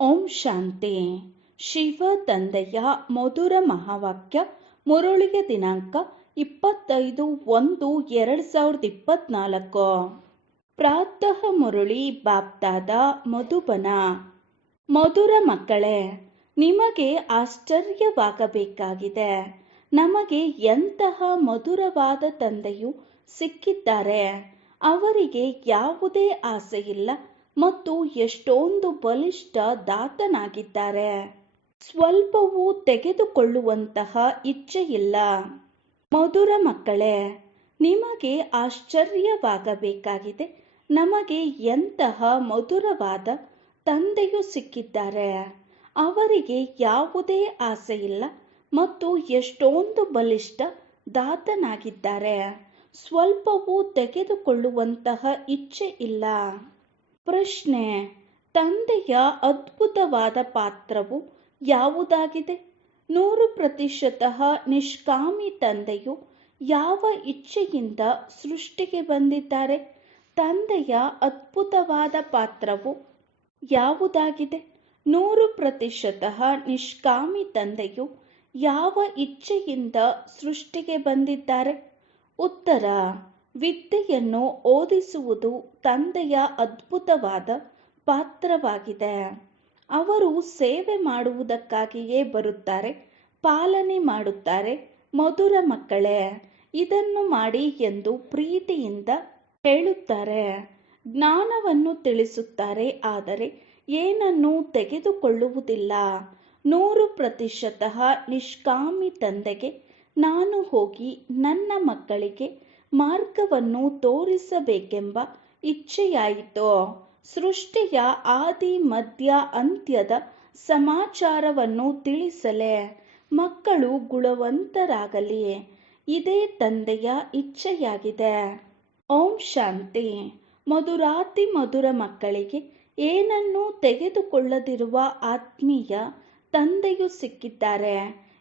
ಓಂ ಶಾಂತಿ. ಶಿವ ತಂದೆಯ ಮಧುರ ಮಹಾವಾಕ್ಯ. ಮುರುಳಿಗೆ ದಿನಾಂಕ 25/1/2024. ಪ್ರಾತಃ ಮುರುಳಿ ಬಾಪ್ದಾದ ಮಧುಬನ. ಮಧುರ ಮಕ್ಕಳೇ, ನಿಮಗೆ ಆಶ್ಚರ್ಯವಾಗಬೇಕಾಗಿದೆ. ನಮಗೆ ಎಂತಹ ಮಧುರವಾದ ತಂದೆಯು ಸಿಕ್ಕಿದ್ದಾರೆ. ಅವರಿಗೆ ಯಾವುದೇ ಆಸೆಯಿಲ್ಲ ಮತ್ತು ಎಷ್ಟೊಂದು ಬಲಿಷ್ಠ ದಾತನಾಗಿದ್ದಾರೆ. ಸ್ವಲ್ಪವೂ ತೆಗೆದುಕೊಳ್ಳುವಂತಹ ಇಚ್ಛೆಯಿಲ್ಲ. ಮಧುರ ಮಕ್ಕಳೇ, ನಿಮಗೆ ಆಶ್ಚರ್ಯವಾಗಬೇಕಾಗಿದೆ. ನಮಗೆ ಎಂತಹ ಮಧುರವಾದ ತಂದೆಯು ಸಿಕ್ಕಿದ್ದಾರೆ. ಅವರಿಗೆ ಯಾವುದೇ ಆಸೆಯಿಲ್ಲ ಮತ್ತು ಎಷ್ಟೊಂದು ಬಲಿಷ್ಠ ದಾತನಾಗಿದ್ದಾರೆ. ಸ್ವಲ್ಪವೂ ತೆಗೆದುಕೊಳ್ಳುವಂತಹ ಇಚ್ಛೆ ಇಲ್ಲ. ಪ್ರಶ್ನೆ: ತಂದೆಯ ಅದ್ಭುತವಾದ ಪಾತ್ರವು ಯಾವುದಾಗಿದೆ? 100% ನಿಷ್ಕಾಮಿ ತಂದೆಯು ಯಾವ ಇಚ್ಛೆಯಿಂದ ಸೃಷ್ಟಿಗೆ ಬಂದಿದ್ದಾರೆ? ತಂದೆಯ ಅದ್ಭುತವಾದ ಪಾತ್ರವು ಯಾವುದಾಗಿದೆ? 100% ನಿಷ್ಕಾಮಿ ತಂದೆಯು ಯಾವ ಇಚ್ಛೆಯಿಂದ ಸೃಷ್ಟಿಗೆ ಬಂದಿದ್ದಾರೆ? ಉತ್ತರ: ವಿದ್ಯೆಯನ್ನು ಓದಿಸುವುದು ತಂದೆಯ ಅದ್ಭುತವಾದ ಪಾತ್ರವಾಗಿದೆ. ಅವರು ಸೇವೆ ಮಾಡುವುದಕ್ಕಾಗಿಯೇ ಬರುತ್ತಾರೆ, ಪಾಲನೆ ಮಾಡುತ್ತಾರೆ. ಮಧುರ ಮಕ್ಕಳೇ, ಇದನ್ನು ಮಾಡಿ ಎಂದು ಪ್ರೀತಿಯಿಂದ ಹೇಳುತ್ತಾರೆ. ಜ್ಞಾನವನ್ನು ತಿಳಿಸುತ್ತಾರೆ, ಆದರೆ ಏನನ್ನೂ ತೆಗೆದುಕೊಳ್ಳುವುದಿಲ್ಲ. 100% ನಿಷ್ಕಾಮಿ ತಂದೆಗೆ ನಾನು ಹೋಗಿ ನನ್ನ ಮಕ್ಕಳಿಗೆ ಮಾರ್ಗವನ್ನು ತೋರಿಸಬೇಕೆಂಬ ಇಚ್ಛೆಯಾಯಿತು. ಸೃಷ್ಟಿಯ ಆದಿ ಮಧ್ಯ ಅಂತ್ಯದ ಸಮಾಚಾರವನ್ನು ತಿಳಿಸಲೇ ಮಕ್ಕಳು ಗುಣವಂತರಾಗಲಿ. ಇದೇ ತಂದೆಯ ಇಚ್ಛೆಯಾಗಿದೆ. ಓಂ ಶಾಂತಿ. ಮಧುರಾತಿ ಮಧುರ ಮಕ್ಕಳಿಗೆ ಏನನ್ನೂ ತೆಗೆದುಕೊಳ್ಳದಿರುವ ಆತ್ಮೀಯ ತಂದೆಯು ಸಿಕ್ಕಿದ್ದಾರೆ.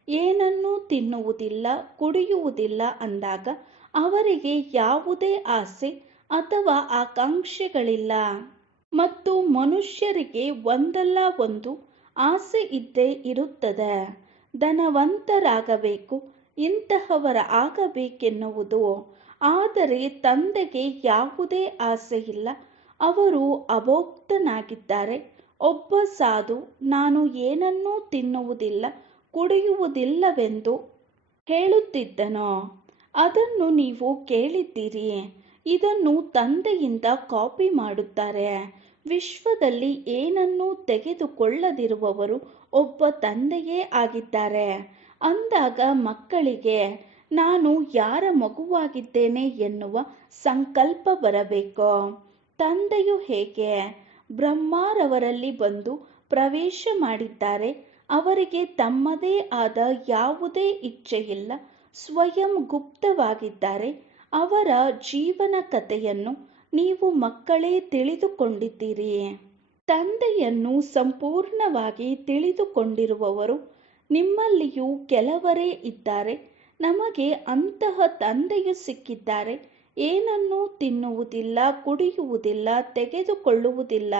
ಏನನ್ನೂ ತಿನ್ನುವುದಿಲ್ಲ, ಕುಡಿಯುವುದಿಲ್ಲ ಅಂದಾಗ ಅವರಿಗೆ ಯಾವುದೇ ಆಸೆ ಅಥವಾ ಆಕಾಂಕ್ಷೆಗಳಿಲ್ಲ. ಮತ್ತು ಮನುಷ್ಯರಿಗೆ ಒಂದಲ್ಲ ಒಂದು ಆಸೆ ಇದ್ದೇ ಇರುತ್ತದೆ. ಧನವಂತರಾಗಬೇಕು, ಇಂತಹವರ ಆಗಬೇಕೆನ್ನುವುದು. ಆದರೆ ತಂದೆಗೆ ಯಾವುದೇ ಆಸೆ ಇಲ್ಲ. ಅವರು ಅಭೋಕ್ತನಾಗಿದ್ದಾರೆ. ಒಬ್ಬ ಸಾಧು ನಾನು ಏನನ್ನೂ ತಿನ್ನುವುದಿಲ್ಲ, ಕುಡಿಯುವುದಿಲ್ಲವೆಂದು ಹೇಳುತ್ತಿದ್ದನು. ಅದನ್ನು ನೀವು ಕೇಳಿದ್ದೀರಿ. ಇದನ್ನು ತಂದೆಯಿಂದ ಕಾಪಿ ಮಾಡುತ್ತಾರೆ. ವಿಶ್ವದಲ್ಲಿ ಏನನ್ನೂ ತೆಗೆದುಕೊಳ್ಳದಿರುವವರು ಒಬ್ಬ ತಂದೆಯೇ ಆಗಿದ್ದಾರೆ. ಅಂದಾಗ ಮಕ್ಕಳಿಗೆ ನಾನು ಯಾರ ಮಗುವಾಗಿದ್ದೇನೆ ಎನ್ನುವ ಸಂಕಲ್ಪ ಬರಬೇಕು. ತಂದೆಯು ಹೇಗೆ ಬ್ರಹ್ಮರವರಲ್ಲಿ ಬಂದು ಪ್ರವೇಶ ಮಾಡಿದ್ದಾರೆ. ಅವರಿಗೆ ತಮ್ಮದೇ ಆದ ಯಾವುದೇ ಇಚ್ಛೆಯಿಲ್ಲ. ಸ್ವಯಂ ಗುಪ್ತವಾಗಿದ್ದಾರೆ. ಅವರ ಜೀವನ ಕಥೆಯನ್ನು ನೀವು ಮಕ್ಕಳೇ ತಿಳಿದುಕೊಂಡಿದ್ದೀರಿ. ತಂದೆಯನ್ನು ಸಂಪೂರ್ಣವಾಗಿ ತಿಳಿದುಕೊಂಡಿರುವವರು ನಿಮ್ಮಲ್ಲಿಯೂ ಕೆಲವರೇ ಇದ್ದಾರೆ. ನಮಗೆ ಅಂತಹ ತಂದೆಯು ಸಿಕ್ಕಿದ್ದಾರೆ. ಏನನ್ನೂ ತಿನ್ನುವುದಿಲ್ಲ, ಕುಡಿಯುವುದಿಲ್ಲ, ತೆಗೆದುಕೊಳ್ಳುವುದಿಲ್ಲ.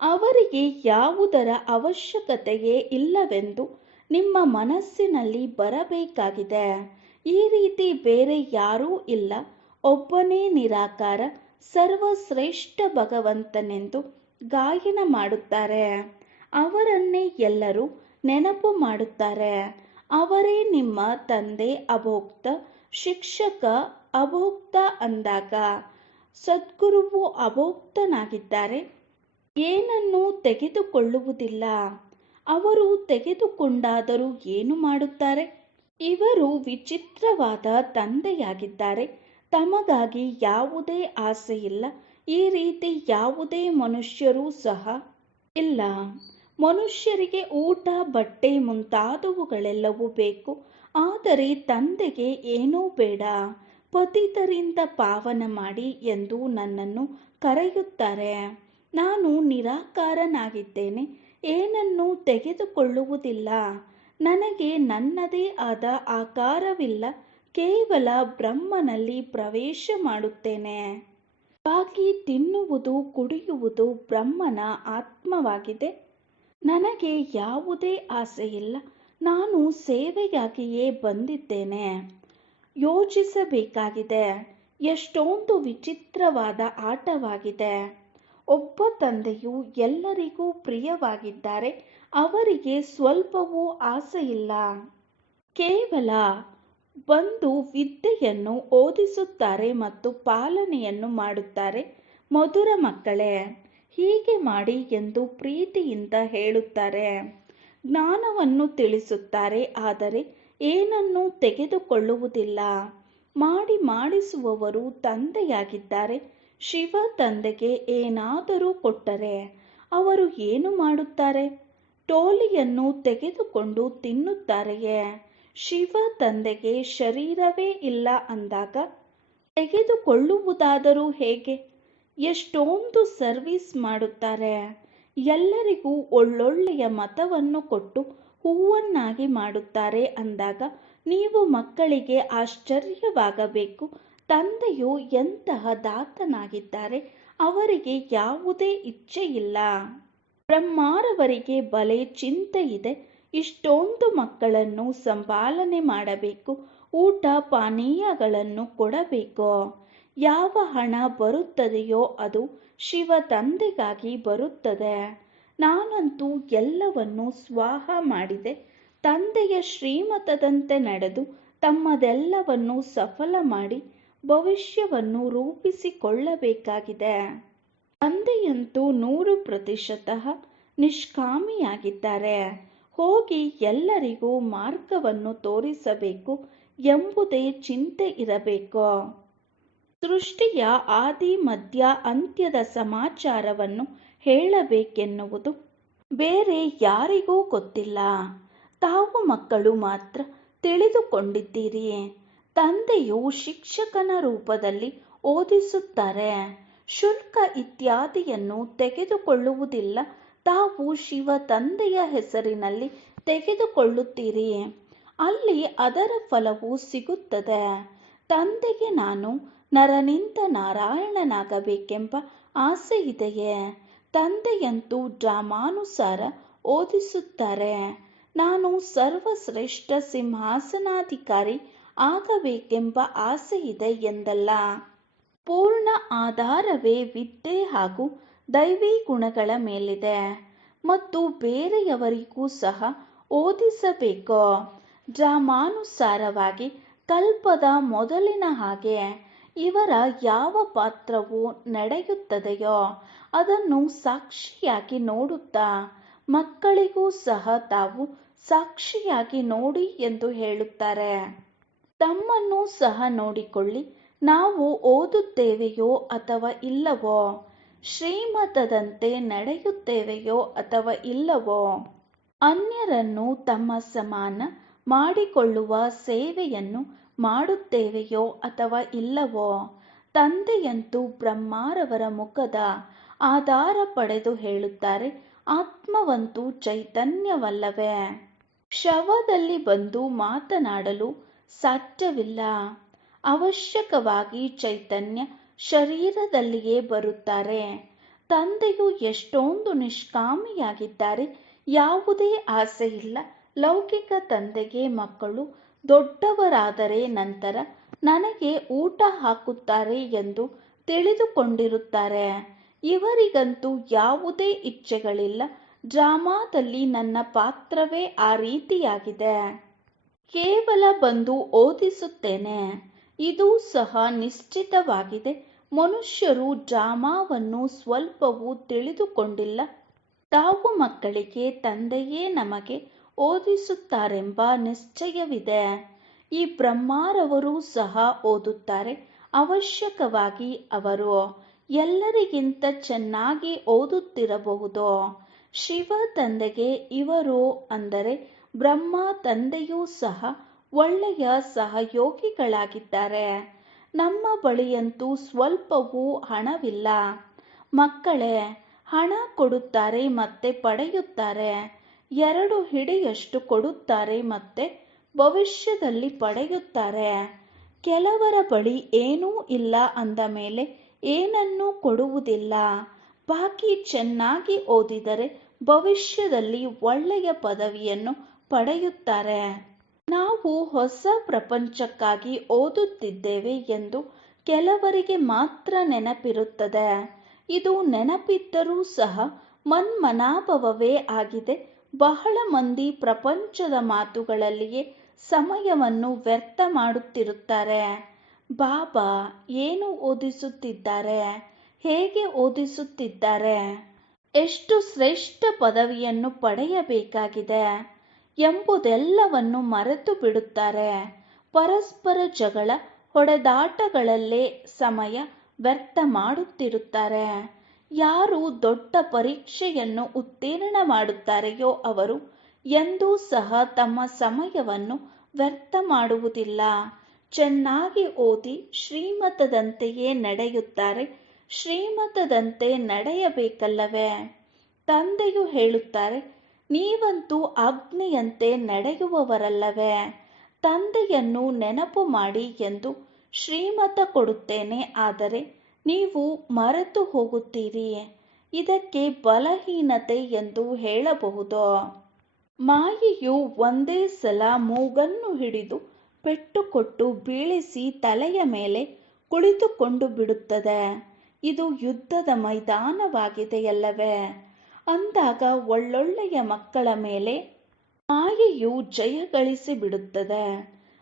ಅವರಿಗೆ ಯಾವುದರ ಅವಶ್ಯಕತೆಯೇ ಇಲ್ಲವೆಂದು ನಿಮ್ಮ ಮನಸ್ಸಿನಲ್ಲಿ ಬರಬೇಕಾಗಿದೆ. ಈ ರೀತಿ ಬೇರೆ ಯಾರೂ ಇಲ್ಲ. ಒಬ್ಬನೇ ನಿರಾಕಾರ ಸರ್ವಶ್ರೇಷ್ಠ ಭಗವಂತನೆಂದು ಗಾಯನ ಮಾಡುತ್ತಾರೆ. ಅವರನ್ನೇ ಎಲ್ಲರೂ ನೆನಪು ಮಾಡುತ್ತಾರೆ. ಅವರೇ ನಿಮ್ಮ ತಂದೆ. ಅಭೋಕ್ತ ಶಿಕ್ಷಕ ಅಭೋಕ್ತ ಅಂದಾಗ ಸದ್ಗುರುವು ಅಭೋಕ್ತನಾಗಿದ್ದಾರೆ. ಏನನ್ನೂ ತೆಗೆದುಕೊಳ್ಳುವುದಿಲ್ಲ. ಅವರು ತೆಗೆದುಕೊಂಡಾದರೂ ಏನು ಮಾಡುತ್ತಾರೆ? ಇವರು ವಿಚಿತ್ರವಾದ ತಂದೆಯಾಗಿದ್ದಾರೆ. ತಮಗಾಗಿ ಯಾವುದೇ ಆಸೆಯಿಲ್ಲ. ಈ ರೀತಿ ಯಾವುದೇ ಮನುಷ್ಯರೂ ಸಹ ಇಲ್ಲ. ಮನುಷ್ಯರಿಗೆ ಊಟ, ಬಟ್ಟೆ ಮುಂತಾದವುಗಳೆಲ್ಲವೂ ಬೇಕು. ಆದರೆ ತಂದೆಗೆ ಏನೂ ಬೇಡ. ಪತಿತರಿಂದ ಪಾವನ ಮಾಡಿ ಎಂದು ನನ್ನನ್ನು ಕರೆಯುತ್ತಾರೆ. ನಾನು ನಿರಾಕಾರನಾಗಿದ್ದೇನೆ. ಏನನ್ನೂ ತೆಗೆದುಕೊಳ್ಳುವುದಿಲ್ಲ. ನನಗೆ ನನ್ನದೇ ಆದ ಆಕಾರವಿಲ್ಲ. ಕೇವಲ ಬ್ರಹ್ಮನಲ್ಲಿ ಪ್ರವೇಶ ಮಾಡುತ್ತೇನೆ. ಬಾಕಿ ತಿನ್ನುವುದು, ಕುಡಿಯುವುದು ಬ್ರಹ್ಮನ ಆತ್ಮವಾಗಿದೆ. ನನಗೆ ಯಾವುದೇ ಆಸೆ ಇಲ್ಲ, ನಾನು ಸೇವೆಗಾಗಿಯೇ ಬಂದಿದ್ದೇನೆ. ಯೋಚಿಸಬೇಕಾಗಿದೆ. ಎಷ್ಟೊಂದು ವಿಚಿತ್ರವಾದ ಆಟವಾಗಿದೆ. ಒಬ್ಬ ತಂದೆಯು ಎಲ್ಲರಿಗೂ ಪ್ರಿಯವಾಗಿದ್ದಾರೆ, ಅವರಿಗೆ ಸ್ವಲ್ಪವೂ ಆಸೆಯಿಲ್ಲ. ಕೇವಲ ಬಂದು ವಿದ್ಯೆಯನ್ನು ಓದಿಸುತ್ತಾರೆ ಮತ್ತು ಪಾಲನೆಯನ್ನು ಮಾಡುತ್ತಾರೆ. ಮಧುರ ಮಕ್ಕಳೇ, ಹೀಗೆ ಮಾಡಿ ಎಂದು ಪ್ರೀತಿಯಿಂದ ಹೇಳುತ್ತಾರೆ. ಜ್ಞಾನವನ್ನು ತಿಳಿಸುತ್ತಾರೆ, ಆದರೆ ಏನನ್ನೂ ತೆಗೆದುಕೊಳ್ಳುವುದಿಲ್ಲ. ಮಾಡಿಸುವವರು ತಂದೆಯಾಗಿದ್ದಾರೆ. ಶಿವ ತಂದೆಗೆ ಏನಾದರೂ ಕೊಟ್ಟರೆ ಅವರು ಏನು ಮಾಡುತ್ತಾರೆ? ಟೋಲಿಯನ್ನು ತೆಗೆದುಕೊಂಡು ತಿನ್ನುತ್ತಾರೆಯೇ? ಶಿವ ತಂದೆಗೆ ಶರೀರವೇ ಇಲ್ಲ ಅಂದಾಗ ತೆಗೆದುಕೊಳ್ಳುವುದಾದರೂ ಹೇಗೆ? ಎಷ್ಟೊಂದು ಸರ್ವಿಸ್ ಮಾಡುತ್ತಾರೆ. ಎಲ್ಲರಿಗೂ ಒಳ್ಳೊಳ್ಳೆಯ ಮತವನ್ನು ಕೊಟ್ಟು ಹೂವನ್ನಾಗಿ ಮಾಡುತ್ತಾರೆ ಅಂದಾಗ ನೀವು ಮಕ್ಕಳಿಗೆ ಆಶ್ಚರ್ಯವಾಗಬೇಕು. ತಂದೆಯು ಎಂತಹ ದಾತನಾಗಿದ್ದಾರೆ, ಅವರಿಗೆ ಯಾವುದೇ ಇಚ್ಛೆ ಇಲ್ಲ. ಬ್ರಹ್ಮಾರವರಿಗೆ ಬಲೆ ಚಿಂತೆ ಇದೆ. ಇಷ್ಟೊಂದು ಮಕ್ಕಳನ್ನು ಸಂಪಾಲನೆ ಮಾಡಬೇಕು, ಊಟ ಪಾನೀಯಗಳನ್ನು ಕೊಡಬೇಕು. ಯಾವ ಹಣ ಬರುತ್ತದೆಯೋ ಅದು ಶಿವ ತಂದೆಗಾಗಿ ಬರುತ್ತದೆ. ನಾನಂತೂ ಎಲ್ಲವನ್ನೂ ಸ್ವಾಹ ಮಾಡಿದೆ. ತಂದೆಯ ಶ್ರೀಮತದಂತೆ ನಡೆದು ತಮ್ಮದೆಲ್ಲವನ್ನು ಸಫಲ ಮಾಡಿ ಭವಿಷ್ಯವನ್ನು ರೂಪಿಸಿಕೊಳ್ಳಬೇಕಾಗಿದೆ. ತಂದೆಯಂತೂ 100% ನಿಷ್ಕಾಮಿಯಾಗಿದ್ದಾರೆ. ಹೋಗಿ ಎಲ್ಲರಿಗೂ ಮಾರ್ಗವನ್ನು ತೋರಿಸಬೇಕು ಎಂಬುದೇ ಚಿಂತೆ ಇರಬೇಕು. ಸೃಷ್ಟಿಯ ಆದಿ ಮಧ್ಯ ಅಂತ್ಯದ ಸಮಾಚಾರವನ್ನು ಹೇಳಬೇಕೆನ್ನುವುದು ಬೇರೆ ಯಾರಿಗೂ ಗೊತ್ತಿಲ್ಲ. ತಾವು ಮಕ್ಕಳು ಮಾತ್ರ ತಿಳಿದುಕೊಂಡಿದ್ದೀರಿ. ತಂದೆಯು ಶಿಕ್ಷಕನ ರೂಪದಲ್ಲಿ ಓದಿಸುತ್ತಾರೆ. ಶುಲ್ಕ ಇತ್ಯಾದಿಯನ್ನು ತೆಗೆದುಕೊಳ್ಳುವುದಿಲ್ಲ. ತಾವು ಶಿವ ತಂದೆಯ ಹೆಸರಿನಲ್ಲಿ ತೆಗೆದುಕೊಳ್ಳುತ್ತೀರಿ. ಅಲ್ಲಿ ಅದರ ಫಲವು ಸಿಗುತ್ತದೆ. ತಂದೆಗೆ ನಾನು ನರನಿಂದ ನಾರಾಯಣನಾಗಬೇಕೆಂಬ ಆಸೆ ಇದೆಯೇ? ತಂದೆಯಂತೂ ಡ್ರಾಮಾನುಸಾರ ಓದಿಸುತ್ತಾರೆ. ನಾನು ಸರ್ವಶ್ರೇಷ್ಠ ಸಿಂಹಾಸನಾಧಿಕಾರಿ ಆಗಬೇಕೆಂಬ ಆಸೆ ಇದೆ ಎಂದಲ್ಲ. ಪೂರ್ಣ ಆಧಾರವೇ ವಿದ್ಯೆ ಹಾಗೂ ದೈವಿ ಗುಣಗಳ ಮೇಲಿದೆ ಮತ್ತು ಬೇರೆಯವರಿಗೂ ಸಹ ಓದಿಸಬೇಕು. ಡ್ರಾಮಾನುಸಾರವಾಗಿ ಕಲ್ಪದ ಮೊದಲಿನ ಹಾಗೆ ಇವರ ಯಾವ ಪಾತ್ರವು ನಡೆಯುತ್ತದೆಯೋ ಅದನ್ನು ಸಾಕ್ಷಿಯಾಗಿ ನೋಡುತ್ತಾ ಮಕ್ಕಳಿಗೂ ಸಹ ತಾವು ಸಾಕ್ಷಿಯಾಗಿ ನೋಡಿ ಎಂದು ಹೇಳುತ್ತಾರೆ. ತಮ್ಮನ್ನು ಸಹ ನೋಡಿಕೊಳ್ಳಿ. ನಾವು ಓದುತ್ತೇವೆಯೋ ಅಥವಾ ಇಲ್ಲವೋ? ಶ್ರೀಮತದಂತೆ ನಡೆಯುತ್ತೇವೆಯೋ ಅಥವಾ ಇಲ್ಲವೋ? ಅನ್ಯರನ್ನು ತಮ್ಮ ಸಮಾನ ಮಾಡಿಕೊಳ್ಳುವ ಸೇವೆಯನ್ನು ಮಾಡುತ್ತೇವೆಯೋ ಅಥವಾ ಇಲ್ಲವೋ? ತಂದೆಯಂತೂ ಬ್ರಹ್ಮಾರವರ ಮುಖದ ಆಧಾರ ಪಡೆದು ಹೇಳುತ್ತಾರೆ, ಆತ್ಮವಂತೂ ಚೈತನ್ಯವಲ್ಲವೇ? ಶವದಲ್ಲಿ ಬಂದು ಮಾತನಾಡಲು ಸಾಧ್ಯವಿಲ್ಲ. ಅವಶ್ಯಕವಾಗಿ ಚೈತನ್ಯ ಶರೀರದಲ್ಲಿಯೇ ಬರುತ್ತಾರೆ. ತಂದೆಯು ಎಷ್ಟೊಂದು ನಿಷ್ಕಾಮಿಯಾಗಿದ್ದಾರೆ, ಯಾವುದೇ ಆಸೆ ಇಲ್ಲ. ಲೌಕಿಕ ತಂದೆಗೆ ಮಕ್ಕಳು ದೊಡ್ಡವರಾದರೆ ನಂತರ ನನಗೆ ಊಟ ಹಾಕುತ್ತಾರೆ ಎಂದು ತಿಳಿದುಕೊಂಡಿರುತ್ತಾರೆ. ಇವರಿಗಂತೂ ಯಾವುದೇ ಇಚ್ಛೆಗಳಿಲ್ಲ. ಡ್ರಾಮಾದಲ್ಲಿ ನನ್ನ ಪಾತ್ರವೇ ಆ ರೀತಿಯಾಗಿದೆ. ಕೇವಲ ಬಂದು ಓದಿಸುತ್ತೇನೆ. ಇದೂ ಸಹ ನಿಶ್ಚಿತವಾಗಿದೆ. ಮನುಷ್ಯರು ಡ್ರಾಮಾವನ್ನು ಸ್ವಲ್ಪವೂ ತಿಳಿದುಕೊಂಡಿಲ್ಲ. ತಾವು ಮಕ್ಕಳಿಗೆ ತಂದೆಯೇ ನಮಗೆ ಓದಿಸುತ್ತಾರೆಂಬ ನಿಶ್ಚಯವಿದೆ. ಈ ಬ್ರಹ್ಮಾರವರು ಸಹ ಓದುತ್ತಾರೆ. ಅವಶ್ಯಕವಾಗಿ ಅವರು ಎಲ್ಲರಿಗಿಂತ ಚೆನ್ನಾಗಿ ಓದುತ್ತಿರಬಹುದು. ಶಿವ ತಂದೆಗೆ ಇವರು ಅಂದರೆ ಬ್ರಹ್ಮ ತಂದೆಯೂ ಸಹ ಒಳ್ಳೆಯ ಸಹಯೋಗಿಗಳಾಗಿದ್ದಾರೆ. ನಮ್ಮ ಬಳಿಯಂತೂ ಸ್ವಲ್ಪವೂ ಹಣವಿಲ್ಲ. ಮಕ್ಕಳೇ, ಹಣ ಕೊಡುತ್ತಾರೆ ಮತ್ತೆ ಪಡೆಯುತ್ತಾರೆ. 2 ಹಿಡಿಯಷ್ಟು ಕೊಡುತ್ತಾರೆ ಮತ್ತೆ ಭವಿಷ್ಯದಲ್ಲಿ ಪಡೆಯುತ್ತಾರೆ. ಕೆಲವರ ಬಳಿ ಏನೂ ಇಲ್ಲ ಅಂದ ಮೇಲೆ ಏನನ್ನೂ ಕೊಡುವುದಿಲ್ಲ. ಬಾಕಿ ಚೆನ್ನಾಗಿ ಓದಿದರೆ ಭವಿಷ್ಯದಲ್ಲಿ ಒಳ್ಳೆಯ ಪದವಿಯನ್ನು ಪಡೆಯುತ್ತಾರೆ. ನಾವು ಹೊಸ ಪ್ರಪಂಚಕ್ಕಾಗಿ ಓದುತ್ತಿದ್ದೇವೆ ಎಂದು ಕೆಲವರಿಗೆ ಮಾತ್ರ ನೆನಪಿರುತ್ತದೆ. ಇದು ನೆನಪಿದ್ದರೂ ಸಹ ಮನ್ಮನಾಭವವೇ ಆಗಿದೆ. ಬಹಳ ಮಂದಿ ಪ್ರಪಂಚದ ಮಾತುಗಳಲ್ಲಿಯೇ ಸಮಯವನ್ನು ವ್ಯರ್ಥ ಮಾಡುತ್ತಿರುತ್ತಾರೆ. ಬಾಬಾ ಏನು ಓದಿಸುತ್ತಿದ್ದಾರೆ, ಹೇಗೆ ಓದಿಸುತ್ತಿದ್ದಾರೆ, ಎಷ್ಟು ಶ್ರೇಷ್ಠ ಪದವಿಯನ್ನು ಪಡೆಯಬೇಕಾಗಿದೆ ಎಂಬುದೆಲ್ಲವನ್ನು ಮರೆತು ಬಿಡುತ್ತಾರೆ. ಪರಸ್ಪರ ಜಗಳ ಹೊಡೆದಾಟಗಳಲ್ಲೇ ಸಮಯ ವ್ಯರ್ಥ ಮಾಡುತ್ತಿರುತ್ತಾರೆ. ಯಾರು ದೊಡ್ಡ ಪರೀಕ್ಷೆಯನ್ನು ಉತ್ತೀರ್ಣ ಮಾಡುತ್ತಾರೆಯೋ ಅವರು ಎಂದೂ ಸಹ ತಮ್ಮ ಸಮಯವನ್ನು ವ್ಯರ್ಥ ಮಾಡುವುದಿಲ್ಲ. ಚೆನ್ನಾಗಿ ಓದಿ ಶ್ರೀಮತದಂತೆಯೇ ನಡೆಯುತ್ತಾರೆ. ಶ್ರೀಮತದಂತೆ ನಡೆಯಬೇಕಲ್ಲವೇ? ತಂದೆಯು ಹೇಳುತ್ತಾರೆ, ನೀವಂತೂ ಆಜ್ಞೆಯಂತೆ ನಡೆಯುವವರಲ್ಲವೇ? ತಂದೆಯನ್ನು ನೆನಪು ಮಾಡಿ ಎಂದು ಶ್ರೀಮತ ಕೊಡುತ್ತೇನೆ, ಆದರೆ ನೀವು ಮರೆತು ಹೋಗುತ್ತೀರಿ. ಇದಕ್ಕೆ ಬಲಹೀನತೆ ಎಂದು ಹೇಳಬಹುದು. ಮಾಯೆಯು ಒಂದೇ ಸಲ ಮೂಗನ್ನು ಹಿಡಿದು ಪೆಟ್ಟು ಕೊಟ್ಟು ಬೀಳಿಸಿ ತಲೆಯ ಮೇಲೆ ಕುಳಿತುಕೊಂಡು ಬಿಡುತ್ತದೆ. ಇದು ಯುದ್ಧದ ಮೈದಾನವಾಗಿದೆಯಲ್ಲವೇ? ಅಂದಾಗ ಒಳ್ಳೊಳ್ಳೆಯ ಮಕ್ಕಳ ಮೇಲೆ ಮಾಯೆಯು ಜಯಗಳಿಸಿ ಬಿಡುತ್ತದೆ.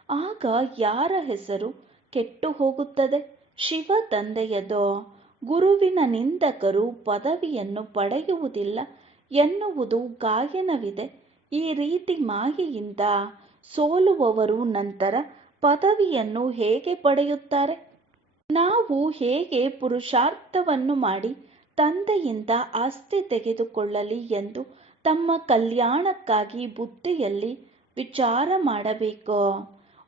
ಆಗ ಯಾರ ಹೆಸರು ಕೆಟ್ಟು ಹೋಗುತ್ತದೆ? ಶಿವ ತಂದೆಯದು. ಗುರುವಿನ ನಿಂದಕರು ಪದವಿಯನ್ನು ಪಡೆಯುವುದಿಲ್ಲ ಎನ್ನುವುದು ಗಾಯನವಿದೆ. ಈ ರೀತಿ ಮಾಯೆಯಿಂದ ಸೋಲುವವರು ನಂತರ ಪದವಿಯನ್ನು ಹೇಗೆ ಪಡೆಯುತ್ತಾರೆ? ನಾವು ಹೇಗೆ ಪುರುಷಾರ್ಥವನ್ನು ಮಾಡಿ ತಂದೆಯಿಂದ ಆಸ್ತಿ ತೆಗೆದುಕೊಳ್ಳಲಿ ಎಂದು ತಮ್ಮ ಕಲ್ಯಾಣಕ್ಕಾಗಿ ಬುದ್ಧಿಯಲ್ಲಿ ವಿಚಾರ ಮಾಡಬೇಕು.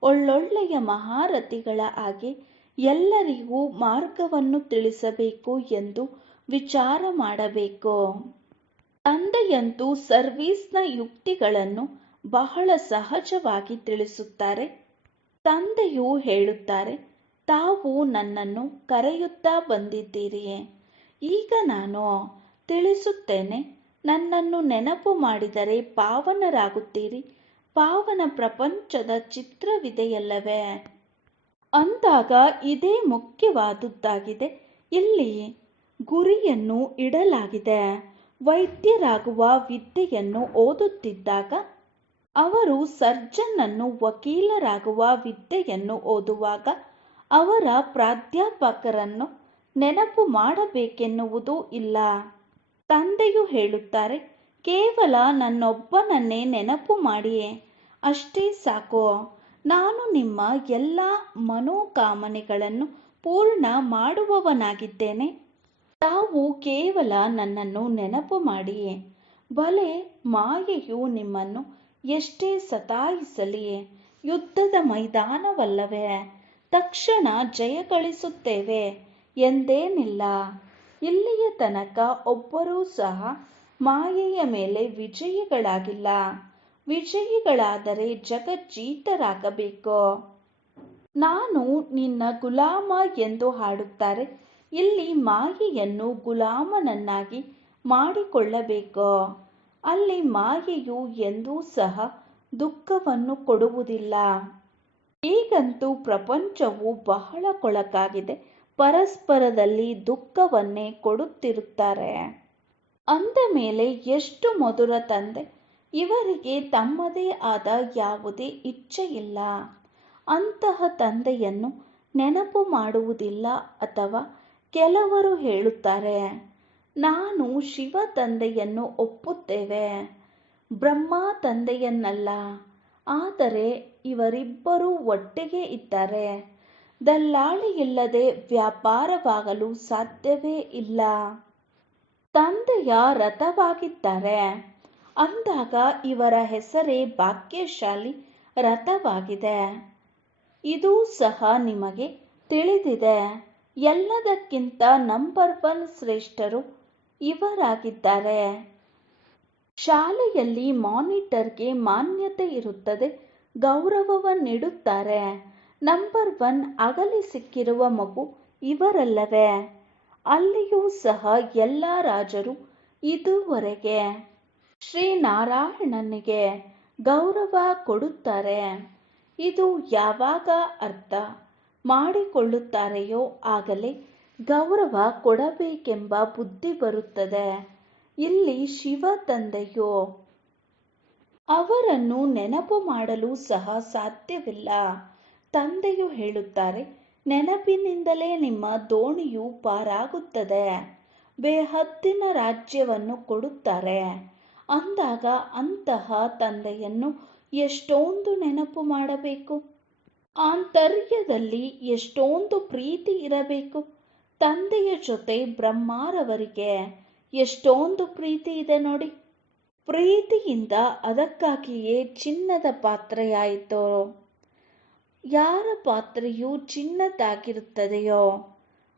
ಒಳ್ಳೊಳ್ಳೆಯ ಮಹಾರಥಿಗಳ ಹಾಗೆ ಎಲ್ಲರಿಗೂ ಮಾರ್ಗವನ್ನು ತಿಳಿಸಬೇಕು ಎಂದು ವಿಚಾರ ಮಾಡಬೇಕು. ತಂದೆಯಂತೂ ಸರ್ವೀಸ್ನ ಯುಕ್ತಿಗಳನ್ನು ಬಹಳ ಸಹಜವಾಗಿ ತಿಳಿಸುತ್ತಾರೆ. ತಂದೆಯು ಹೇಳುತ್ತಾರೆ, ತಾವು ನನ್ನನ್ನು ಕರೆಯುತ್ತಾ ಬಂದಿದ್ದೀರಿ. ಈಗ ನಾನು ತಿಳಿಸುತ್ತೇನೆ, ನನ್ನನ್ನು ನೆನಪು ಮಾಡಿದರೆ ಪಾವನರಾಗುತ್ತೀರಿ. ಪಾವನ ಪ್ರಪಂಚದ ಚಿತ್ರವಿದೆಯಲ್ಲವೇ? ಅಂದಾಗ ಇದೇ ಮುಖ್ಯವಾದುದಾಗಿದೆ. ಇಲ್ಲಿ ಗುರಿಯನ್ನು ಇಡಲಾಗಿದೆ. ವೈದ್ಯರಾಗುವ ವಿದ್ಯೆಯನ್ನು ಓದುತ್ತಿದ್ದಾಗ ಅವರು ಸರ್ಜನ್ ಅನ್ನು, ವಕೀಲರಾಗುವ ವಿದ್ಯೆಯನ್ನು ಓದುವಾಗ ಅವರ ಪ್ರಾಧ್ಯಾಪಕರನ್ನು ನೆನಪು ಮಾಡಬೇಕೆನ್ನುವುದೂ ಇಲ್ಲ. ತಂದೆಯು ಹೇಳುತ್ತಾರೆ, ಕೇವಲ ನನ್ನೊಬ್ಬನನ್ನೇ ನೆನಪು ಮಾಡಿ, ಅಷ್ಟೇ ಸಾಕು. ನಾನು ನಿಮ್ಮ ಎಲ್ಲ ಮನೋಕಾಮನೆಗಳನ್ನು ಪೂರ್ಣ ಮಾಡುವವನಾಗಿದ್ದೇನೆ. ತಾವು ಕೇವಲ ನನ್ನನ್ನು ನೆನಪು ಮಾಡಿ. ಭಲೆ ಮಾಯೆಯು ನಿಮ್ಮನ್ನು ಎಷ್ಟೇ ಸತಾಯಿಸಲಿ, ಯುದ್ಧದ ಮೈದಾನವಲ್ಲವೇ? ತಕ್ಷಣ ಜಯಗಳಿಸುತ್ತೇವೆ ಎಂದೇನಿಲ್ಲ. ಇಲ್ಲಿಯ ತನಕ ಒಬ್ಬರೂ ಸಹ ಮಾಯೆಯ ಮೇಲೆ ವಿಜಯಿಗಳಾಗಿಲ್ಲ. ವಿಜಯಿಗಳಾದರೆ ಜಗಜ್ಜೀತರಾಗಬೇಕು. ನಾನು ನಿನ್ನ ಗುಲಾಮ ಎಂದು ಹಾಡುತ್ತಾರೆ. ಇಲ್ಲಿ ಮಾಯೆಯನ್ನು ಗುಲಾಮನನ್ನಾಗಿ ಮಾಡಿಕೊಳ್ಳಬೇಕು. ಅಲ್ಲಿ ಮಾಯೆಯು ಎಂದೂ ಸಹ ದುಃಖವನ್ನು ಕೊಡುವುದಿಲ್ಲ. ಈಗಂತೂ ಪ್ರಪಂಚವು ಬಹಳ ಕೊಳಕಾಗಿದೆ. ಪರಸ್ಪರದಲ್ಲಿ ದುಃಖವನ್ನೇ ಕೊಡುತ್ತಿರುತ್ತಾರೆ. ಅಂದ ಮೇಲೆ ಎಷ್ಟು ಮಧುರ ತಂದೆ. ಇವರಿಗೆ ತಮ್ಮದೇ ಆದ ಯಾವುದೇ ಇಚ್ಛೆಯಿಲ್ಲ. ಅಂತಹ ತಂದೆಯನ್ನು ನೆನಪು ಮಾಡುವುದಿಲ್ಲ. ಅಥವಾ ಕೆಲವರು ಹೇಳುತ್ತಾರೆ, ನಾನು ಶಿವ ತಂದೆಯನ್ನು ಒಪ್ಪುತ್ತೇವೆ, ಬ್ರಹ್ಮ ತಂದೆಯನ್ನಲ್ಲ. ಆದರೆ ಇವರಿಬ್ಬರೂ ಒಟ್ಟಿಗೆ ಇದ್ದಾರೆ. ದಲ್ಲಾಳಿಯಿಲ್ಲದೆ ವ್ಯಾಪಾರವಾಗಲು ಸಾಧ್ಯವೇ ಇಲ್ಲ. ತಂದೆಯ ರಥವಾಗಿದ್ದಾರೆ. ಅಂದಾಗ ಇವರ ಹೆಸರೇ ಭಾಗ್ಯಶಾಲಿ ರಥವಾಗಿದೆ. ಇದೂ ಸಹ ನಿಮಗೆ ತಿಳಿದಿದೆ. ಎಲ್ಲದಕ್ಕಿಂತ ನಂಬರ್ 1 ಶ್ರೇಷ್ಠರು ಇವರಾಗಿದ್ದಾರೆ. ಶಾಲೆಯಲ್ಲಿ ಮಾನಿಟರ್ಗೆ ಮಾನ್ಯತೆ ಇರುತ್ತದೆ, ಗೌರವವನ್ನಿಡುತ್ತಾರೆ. ನಂಬರ್ 1 ಅಗಲಿ ಸಿಕ್ಕಿರುವ ಮಗು ಇವರಲ್ಲವೇ? ಅಲ್ಲಿಯೂ ಸಹ ಎಲ್ಲ ರಾಜರು ಇದುವರೆಗೆ ಶ್ರೀನಾರಾಯಣನಿಗೆ ಗೌರವ ಕೊಡುತ್ತಾರೆ. ಇದು ಯಾವಾಗ ಅರ್ಥ ಮಾಡಿಕೊಳ್ಳುತ್ತಾರೆಯೋ ಆಗಲೇ ಗೌರವ ಕೊಡಬೇಕೆಂಬ ಬುದ್ಧಿ ಬರುತ್ತದೆ. ಇಲ್ಲಿ ಶಿವ ತಂದೆಯು ಅವರನ್ನು ನೆನಪು ಮಾಡಲು ಸಹ ಸಾಧ್ಯವಿಲ್ಲ. ತಂದೆಯು ಹೇಳುತ್ತಾರೆ, ನೆನಪಿನಿಂದಲೇ ನಿಮ್ಮ ದೋಣಿಯು ಪಾರಾಗುತ್ತದೆ. ಬೇಹದ್ದಿನ ರಾಜ್ಯವನ್ನು ಕೊಡುತ್ತಾರೆ. ಅಂದಾಗ ಅಂತಹ ತಂದೆಯನ್ನು ಎಷ್ಟೊಂದು ನೆನಪು ಮಾಡಬೇಕು. ಆಂತರ್ಯದಲ್ಲಿ ಎಷ್ಟೊಂದು ಪ್ರೀತಿ ಇರಬೇಕು. ತಂದೆಯ ಜೊತೆ ಬ್ರಹ್ಮಾರವರಿಗೆ ಎಷ್ಟೊಂದು ಪ್ರೀತಿ ಇದೆ ನೋಡಿ. ಪ್ರೀತಿಯಿಂದ ಅದಕ್ಕಾಗಿಯೇ ಚಿನ್ನದ ಪಾತ್ರೆಯಾಯಿತು. ಯಾರ ಪಾತ್ರೆಯು ಚಿನ್ನದಾಗಿರುತ್ತದೆಯೋ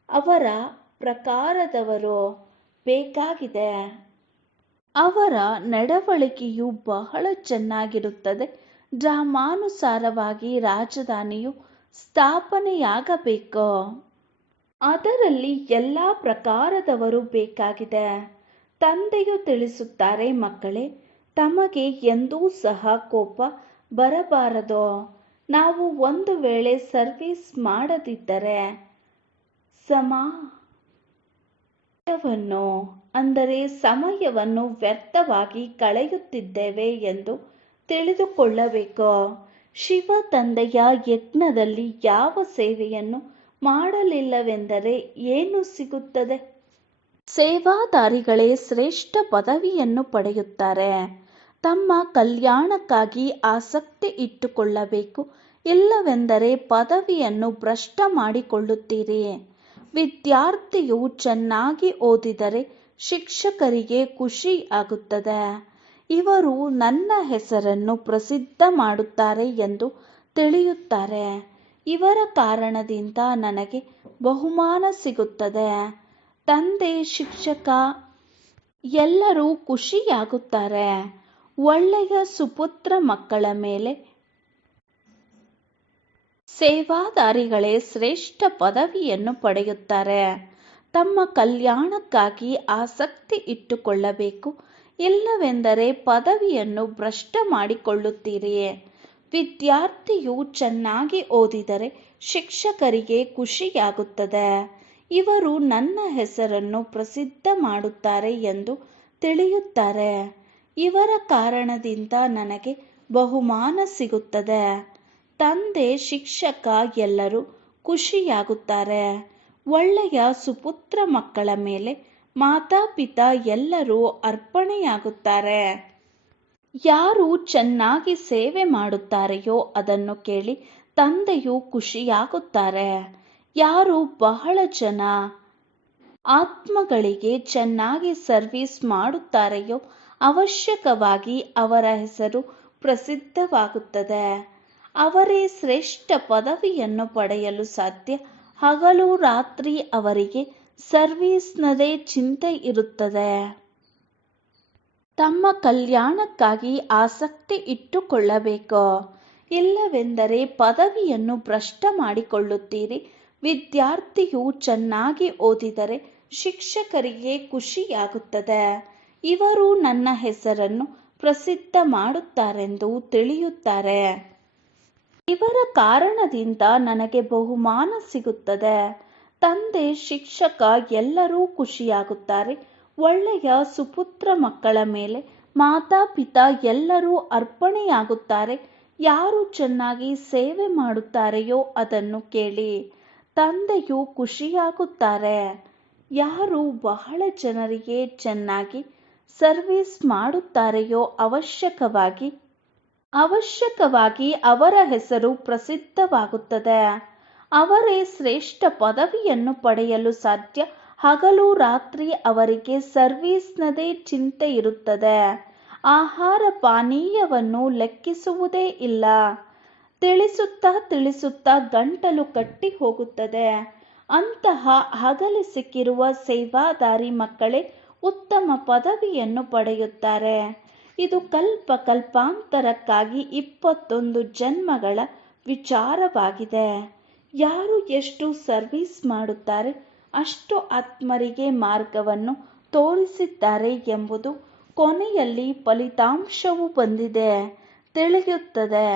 ಅವರ ಪ್ರಕಾರದವರು ಬೇಕಾಗಿದೆ. ಅವರ ನಡವಳಿಕೆಯು ಬಹಳ ಚೆನ್ನಾಗಿರುತ್ತದೆ. ಡ್ರಾಮಾನುಸಾರವಾಗಿ ರಾಜಧಾನಿಯು ಸ್ಥಾಪನೆಯಾಗಬೇಕು. ಅದರಲ್ಲಿ ಎಲ್ಲ ಪ್ರಕಾರದವರು ಬೇಕಾಗಿದೆ. ತಂದೆಯು ತಿಳಿಸುತ್ತಾರೆ, ಮಕ್ಕಳೇ, ತಮಗೆ ಎಂದೂ ಸಹ ಕೋಪ ಬರಬಾರದು. ನಾವು ಒಂದು ವೇಳೆ ಸರ್ವಿಸ್ ಮಾಡದಿದ್ದರೆ ಸಮಯವನ್ನು ವ್ಯರ್ಥವಾಗಿ ಕಳೆಯುತ್ತಿದ್ದೇವೆ ಎಂದು ತಿಳಿದುಕೊಳ್ಳಬೇಕು. ಶಿವ ತಂದೆಯ ಯಜ್ಞದಲ್ಲಿ ಯಾವ ಸೇವೆಯನ್ನು ಮಾಡಲಿಲ್ಲವೆಂದರೆ ಏನು ಸಿಗುತ್ತದೆ? ಸೇವಾದಾರಿಗಳೇ ಶ್ರೇಷ್ಠ ಪದವಿಯನ್ನು ಪಡೆಯುತ್ತಾರೆ. ತಮ್ಮ ಕಲ್ಯಾಣಕ್ಕಾಗಿ ಆಸಕ್ತಿ ಇಟ್ಟುಕೊಳ್ಳಬೇಕು. ಇಲ್ಲವೆಂದರೆ ಪದವಿಯನ್ನು ಭ್ರಷ್ಟ ಮಾಡಿಕೊಳ್ಳುತ್ತೀರಿ. ವಿದ್ಯಾರ್ಥಿಯು ಚೆನ್ನಾಗಿ ಓದಿದರೆ ಶಿಕ್ಷಕರಿಗೆ ಖುಷಿ ಆಗುತ್ತದೆ. ಇವರು ನನ್ನ ಹೆಸರನ್ನು ಪ್ರಸಿದ್ಧ ಮಾಡುತ್ತಾರೆ ಎಂದು ತಿಳಿಯುತ್ತಾರೆ. ಇವರ ಕಾರಣದಿಂದ ನನಗೆ ಬಹುಮಾನ ಸಿಗುತ್ತದೆ. ತಂದೆ, ಶಿಕ್ಷಕ ಎಲ್ಲರೂ ಖುಷಿಯಾಗುತ್ತಾರೆ. ಒಳ್ಳೆಯ ಸುಪುತ್ರ ಮಕ್ಕಳ ಮೇಲೆ ಸೇವಾದಾರಿಗಳೇ ಶ್ರೇಷ್ಠ ಪದವಿಯನ್ನು ಪಡೆಯುತ್ತಾರೆ. ತಮ್ಮ ಕಲ್ಯಾಣಕ್ಕಾಗಿ ಆಸಕ್ತಿ ಇಟ್ಟುಕೊಳ್ಳಬೇಕು. ಇಲ್ಲವೆಂದರೆ ಪದವಿಯನ್ನು ಭ್ರಷ್ಟ ಮಾಡಿಕೊಳ್ಳುತ್ತೀರಿ. ವಿದ್ಯಾರ್ಥಿಯು ಚೆನ್ನಾಗಿ ಓದಿದರೆ ಶಿಕ್ಷಕರಿಗೆ ಖುಷಿಯಾಗುತ್ತದೆ. ಇವರು ನನ್ನ ಹೆಸರನ್ನು ಪ್ರಸಿದ್ಧ ಮಾಡುತ್ತಾರೆ ಎಂದು ತಿಳಿಯುತ್ತಾರೆ. ಇವರ ಕಾರಣದಿಂದ ನನಗೆ ಬಹುಮಾನ ಸಿಗುತ್ತದೆ. ತಂದೆ, ಶಿಕ್ಷಕ ಎಲ್ಲರೂ ಖುಷಿಯಾಗುತ್ತಾರೆ. ಒಳ್ಳೆಯ ಸುಪುತ್ರ ಮಕ್ಕಳ ಮೇಲೆ ಮಾತಾಪಿತಾ ಎಲ್ಲರೂ ಅರ್ಪಣೆಯಾಗುತ್ತಾರೆ. ಯಾರು ಚೆನ್ನಾಗಿ ಸೇವೆ ಮಾಡುತ್ತಾರೆಯೋ ಅದನ್ನು ಕೇಳಿ ತಂದೆಯು ಖುಷಿಯಾಗುತ್ತಾರೆ. ಯಾರು ಬಹಳ ಜನ ಆತ್ಮಗಳಿಗೆ ಚೆನ್ನಾಗಿ ಸರ್ವಿಸ್ ಮಾಡುತ್ತಾರೆಯೋ ಅವಶ್ಯಕವಾಗಿ ಅವರ ಹೆಸರು ಪ್ರಸಿದ್ಧವಾಗುತ್ತದೆ. ಅವರೇ ಶ್ರೇಷ್ಠ ಪದವಿಯನ್ನು ಪಡೆಯಲು ಸಾಧ್ಯ. ಹಗಲು ರಾತ್ರಿ ಅವರಿಗೆ ಸರ್ವಿಸ್ನದೇ ಚಿಂತೆ ಇರುತ್ತದೆ. ತಮ್ಮ ಕಲ್ಯಾಣಕ್ಕಾಗಿ ಆಸಕ್ತಿ ಇಟ್ಟುಕೊಳ್ಳಬೇಕು. ಇಲ್ಲವೆಂದರೆ ಪದವಿಯನ್ನು ಭ್ರಷ್ಟ ಮಾಡಿಕೊಳ್ಳುತ್ತೀರಿ. ವಿದ್ಯಾರ್ಥಿಯು ಚೆನ್ನಾಗಿ ಓದಿದರೆ ಶಿಕ್ಷಕರಿಗೆ ಖುಷಿಯಾಗುತ್ತದೆ. ಇವರು ನನ್ನ ಹೆಸರನ್ನು ಪ್ರಸಿದ್ಧ ಮಾಡುತ್ತಾರೆಂದು ತಿಳಿಯುತ್ತಾರೆ. ಇವರ ಕಾರಣದಿಂದ ನನಗೆ ಬಹುಮಾನ ಸಿಗುತ್ತದೆ. ತಂದೆ, ಶಿಕ್ಷಕ ಎಲ್ಲರೂ ಖುಷಿಯಾಗುತ್ತಾರೆ. ಒಳ್ಳೆಯ ಸುಪುತ್ರ ಮಕ್ಕಳ ಮೇಲೆ ಮಾತಾಪಿತಾ ಎಲ್ಲರೂ ಅರ್ಪಣೆಯಾಗುತ್ತಾರೆ. ಯಾರು ಚೆನ್ನಾಗಿ ಸೇವೆ ಮಾಡುತ್ತಾರೆಯೋ ಅದನ್ನು ಕೇಳಿ ತಂದೆಯು ಖುಷಿಯಾಗುತ್ತಾರೆ. ಯಾರು ಬಹಳ ಜನರಿಗೆ ಚೆನ್ನಾಗಿ ಸರ್ವಿಸ್ ಮಾಡುತ್ತಾರೆಯೋ ಅವಶ್ಯಕವಾಗಿ ಅವರ ಹೆಸರು ಪ್ರಸಿದ್ಧವಾಗುತ್ತದೆ. ಅವರೇ ಶ್ರೇಷ್ಠ ಪದವಿಯನ್ನು ಪಡೆಯಲು ಸಾಧ್ಯ. ಹಗಲು ರಾತ್ರಿ ಅವರಿಗೆ ಸರ್ವಿಸ್ನದೇ ಚಿಂತೆ ಇರುತ್ತದೆ. ಆಹಾರ ಪಾನೀಯವನ್ನು ಲೆಕ್ಕಿಸುವುದೇ ಇಲ್ಲ. ತಿಳಿಸುತ್ತಾ ಗಂಟಲು ಕಟ್ಟಿ ಹೋಗುತ್ತದೆ. ಅಂತಹ ಹಗಲಿ ಸಿಕ್ಕಿರುವ ಸೇವಾದಾರಿ ಮಕ್ಕಳೇ ಉತ್ತಮ ಪದವಿಯನ್ನು ಪಡೆಯುತ್ತಾರೆ. ಇದು ಕಲ್ಪಾಂತರಕ್ಕಾಗಿ 21 ಜನ್ಮಗಳ ವಿಚಾರವಾಗಿದೆ. ಯಾರು ಎಷ್ಟು ಸರ್ವಿಸ್ ಮಾಡುತ್ತಾರೆ ಅಷ್ಟು ಆತ್ಮರಿಗೆ ಮಾರ್ಗವನ್ನು ತೋರಿಸಿದ್ದಾರೆ ಎಂಬುದು ಕೊನೆಯಲ್ಲಿ ಫಲಿತಾಂಶವು ಬಂದಿದೆ ತಿಳಿಯುತ್ತದೆ.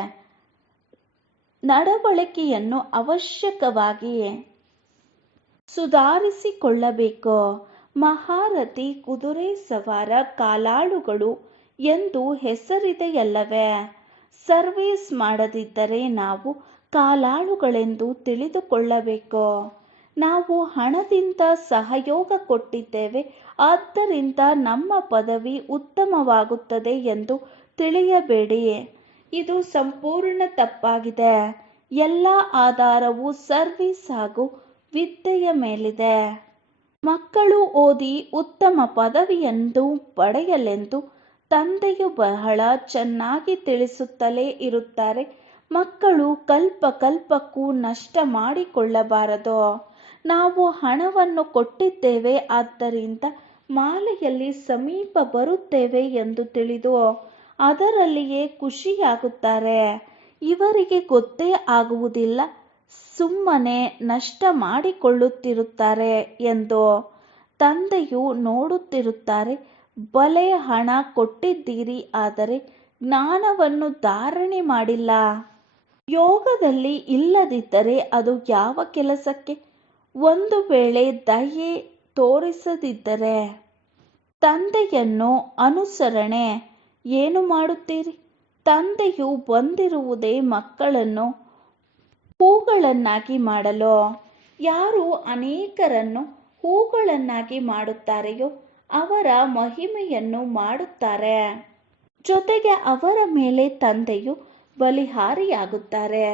ನಡವಳಿಕೆಯನ್ನು ಅವಶ್ಯಕವಾಗಿ ಸುಧಾರಿಸಿಕೊಳ್ಳಬೇಕು. ಮಹಾರಥಿ, ಕುದುರೆ ಸವಾರ, ಕಾಲಾಳುಗಳು ಎಂದು ಹೆಸರಿದೆಯಲ್ಲವೇ? ಸರ್ವೀಸ್ ಮಾಡದಿದ್ದರೆ ನಾವು ಕಾಲಾಳುಗಳೆಂದು ತಿಳಿದುಕೊಳ್ಳಬೇಕು. ನಾವು ಹಣದಿಂದ ಸಹಯೋಗ ಕೊಟ್ಟಿದ್ದೇವೆ, ಆದ್ದರಿಂದ ನಮ್ಮ ಪದವಿ ಉತ್ತಮವಾಗುತ್ತದೆ ಎಂದು ತಿಳಿಯಬೇಡಿ. ಇದು ಸಂಪೂರ್ಣ ತಪ್ಪಾಗಿದೆ. ಎಲ್ಲ ಆಧಾರವು ಸರ್ವೀಸ್ ಹಾಗೂ ವಿದ್ಯೆಯ ಮೇಲಿದೆ. ಮಕ್ಕಳು ಓದಿ ಉತ್ತಮ ಪದವಿಯನ್ನು ಪಡೆಯಲೆಂದು ತಂದೆಯು ಬಹಳ ಚೆನ್ನಾಗಿ ತಿಳಿಸುತ್ತಲೇ ಇರುತ್ತಾರೆ. ಮಕ್ಕಳು ಕಲ್ಪಕ್ಕೂ ನಷ್ಟ ಮಾಡಿಕೊಳ್ಳಬಾರದು. ನಾವು ಹಣವನ್ನು ಕೊಟ್ಟಿದ್ದೇವೆ, ಆದ್ದರಿಂದ ಮಾಲೆಯಲ್ಲಿ ಸಮೀಪ ಬರುತ್ತೇವೆ ಎಂದು ತಿಳಿದು ಅದರಲ್ಲಿಯೇ ಖುಷಿಯಾಗುತ್ತಾರೆ. ಇವರಿಗೆ ಗೊತ್ತೇ ಆಗುವುದಿಲ್ಲ ಸುಮ್ಮನೆ ನಷ್ಟ ಮಾಡಿಕೊಳ್ಳುತ್ತಿರುತ್ತಾರೆ ಎಂದು. ತಂದೆಯು ನೋಡುತ್ತಿರುತ್ತಾರೆ, ಬಲೆ ಹಣ ಕೊಟ್ಟಿದ್ದೀರಿ, ಆದರೆ ಜ್ಞಾನವನ್ನು ಧಾರಣೆ ಮಾಡಿಲ್ಲ. ಯೋಗದಲ್ಲಿ ಇಲ್ಲದಿದ್ದರೆ ಅದು ಯಾವ ಕೆಲಸಕ್ಕೆ? ಒಂದು ವೇಳೆ ದಯೆ ತೋರಿಸದಿದ್ದರೆ ತಂದೆಯನ್ನು ಅನುಸರಣೆ ಏನು ಮಾಡುತ್ತೀರಿ? ತಂದೆಯು ಬಂದಿರುವುದೇ ಮಕ್ಕಳನ್ನು ಹೂಗಳನ್ನಾಗಿ ಮಾಡಲು. ಯಾರು ಅನೇಕರನ್ನು ಹೂಗಳನ್ನಾಗಿ ಮಾಡುತ್ತಾರೆಯೋ ಅವರ ಮಹಿಮೆಯನ್ನು ಮಾಡುತ್ತಾರೆ. ಜೊತೆಗೆ ಅವರ ಮೇಲೆ ತಂದೆಯು ಬಲಿಹಾರಿಯಾಗುತ್ತಾರೆ.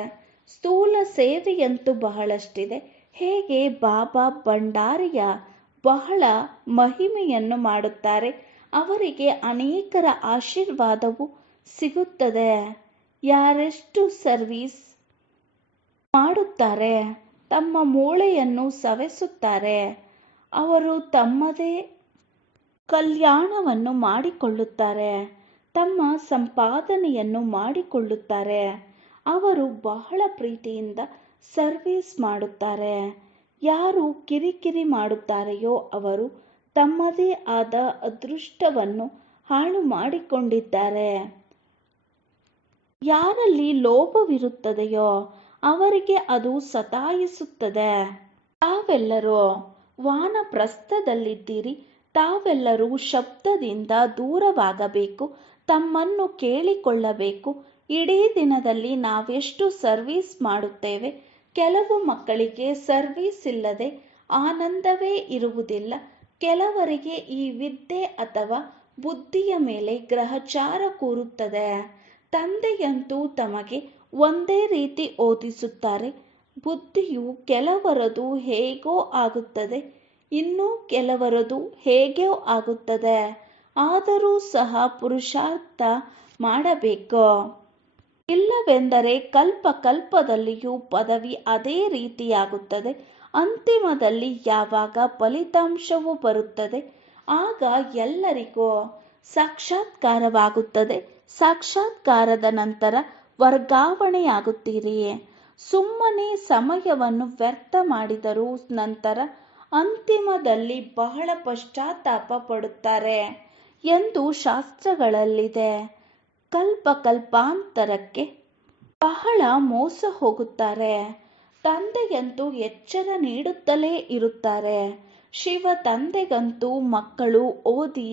ಸ್ಥೂಲ ಸೇವೆಯಂತೂ ಬಹಳಷ್ಟಿದೆ. ಹೇಗೆ ಬಾಬಾ ಭಂಡಾರಿಯ ಬಹಳ ಮಹಿಮೆಯನ್ನು ಮಾಡುತ್ತಾರೆ. ಅವರಿಗೆ ಅನೇಕರ ಆಶೀರ್ವಾದವೂ ಸಿಗುತ್ತದೆ. ಯಾರೆಷ್ಟು ಸರ್ವೀಸ್ ಮಾಡುತ್ತಾರೆ, ತಮ್ಮ ಮೂಳೆಯನ್ನು ಸವೆಸುತ್ತಾರೆ, ಅವರು ತಮ್ಮದೇ ಕಲ್ಯಾಣವನ್ನು ಮಾಡಿಕೊಳ್ಳುತ್ತಾರೆ, ತಮ್ಮ ಸಂಪಾದನೆಯನ್ನು ಮಾಡಿಕೊಳ್ಳುತ್ತಾರೆ. ಅವರು ಬಹಳ ಪ್ರೀತಿಯಿಂದ ಸರ್ವೀಸ್ ಮಾಡುತ್ತಾರೆ. ಯಾರು ಕಿರಿಕಿರಿ ಮಾಡುತ್ತಾರೆಯೋ ಅವರು ತಮ್ಮದೇ ಆದ ಅದೃಷ್ಟವನ್ನು ಹಾಳು ಮಾಡಿಕೊಂಡಿದ್ದಾರೆ. ಯಾರಲ್ಲಿ ಲೋಭವಿರುತ್ತದೆಯೋ ಅವರಿಗೆ ಅದು ಸತಾಯಿಸುತ್ತದೆ. ತಾವೆಲ್ಲರೂ ವಾನಪ್ರಸ್ಥದಲ್ಲಿದ್ದೀರಿ. ತಾವೆಲ್ಲರೂ ಶಬ್ದದಿಂದ ದೂರವಾಗಬೇಕು, ತಮ್ಮನ್ನು ಕೇಳಿಕೊಳ್ಳಬೇಕು. ಇಡೀ ದಿನದಲ್ಲಿ ನಾವೆಷ್ಟು ಸರ್ವೀಸ್ ಮಾಡುತ್ತೇವೆ. ಕೆಲವು ಮಕ್ಕಳಿಗೆ ಸರ್ವೀಸ್ ಇಲ್ಲದೆ ಆನಂದವೇ ಇರುವುದಿಲ್ಲ. ಕೆಲವರಿಗೆ ಈ ವಿದ್ಯೆ ಅಥವಾ ಬುದ್ಧಿಯ ಮೇಲೆ ಗ್ರಹಚಾರ ಕೂರುತ್ತದೆ. ತಂದೆಯಂತೂ ತಮಗೆ ಒಂದೇ ರೀತಿ ಓದಿಸುತ್ತಾರೆ. ಬುದ್ಧಿಯು ಕೆಲವರದು ಹೇಗೋ ಆಗುತ್ತದೆ, ಇನ್ನು ಕೆಲವರದು ಹೇಗೋ ಆಗುತ್ತದೆ. ಆದರೂ ಸಹ ಪುರುಷಾರ್ಥ ಮಾಡಬೇಕು. ಇಲ್ಲವೆಂದರೆ ಕಲ್ಪದಲ್ಲಿಯೂ ಪದವಿ ಅದೇ ರೀತಿಯಾಗುತ್ತದೆ. ಅಂತಿಮದಲ್ಲಿ ಯಾವಾಗ ಫಲಿತಾಂಶವು ಬರುತ್ತದೆ ಆಗ ಎಲ್ಲರಿಗೂ ಸಾಕ್ಷಾತ್ಕಾರವಾಗುತ್ತದೆ. ಸಾಕ್ಷಾತ್ಕಾರದ ನಂತರ ವರ್ಗಾವಣೆಯಾಗುತ್ತೀರಿ. ಸುಮ್ಮನೆ ಸಮಯವನ್ನು ವ್ಯರ್ಥ ಮಾಡಿದರೂ ನಂತರ ಅಂತಿಮದಲ್ಲಿ ಬಹಳ ಪಶ್ಚಾತ್ತಾಪ ಪಡುತ್ತಾರೆ ಎಂದು ಶಾಸ್ತ್ರಗಳಲ್ಲಿದೆ. ಕಲ್ಪಾಂತರಕ್ಕೆ ಬಹಳ ಮೋಸ ಹೋಗುತ್ತಾರೆ. ತಂದೆಯಂತೂ ಎಚ್ಚರ ನೀಡುತ್ತಲೇ ಇರುತ್ತಾರೆ. ಶಿವ ತಂದೆಗಂತೂ ಮಕ್ಕಳು ಓದಿ